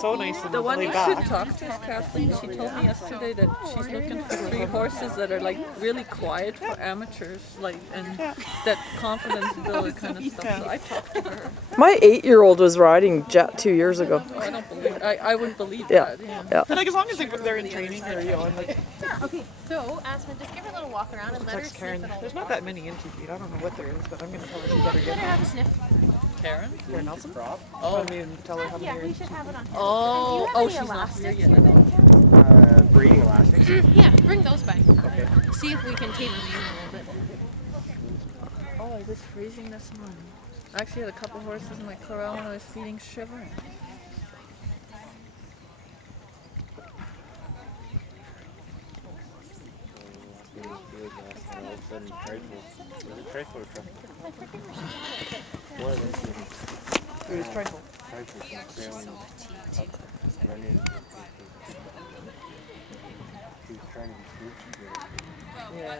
so nice and The one laid you back. should talk to is Kathleen. She told me yesterday that she's looking for 3 horses that are like really quiet for amateurs, like and that confidence builder kind of stuff. So I talked to her. My 8-year-old was riding Jet 2 years ago. Oh, I don't believe. I would believe Yeah, that. Yeah. yeah. But like as long as they're in training or and like Okay, so Aspen, just give her a little walk around and let her text sniff Karen. it all. There's not that many in 2 feet. I don't know what there is, but I'm gonna tell her she better Let get her have a sniff. Karen. Karen Nelson. Oh. I mean, tell her how many Yeah, are we in should have it on. Oh, she's not here yet. Breeding elastics. Yeah, bring those back. Okay. See if we can tame them in a little bit. Oh, I was freezing this morning. I actually had a couple horses in my corral when I was feeding shivering. It was trifle. Yeah.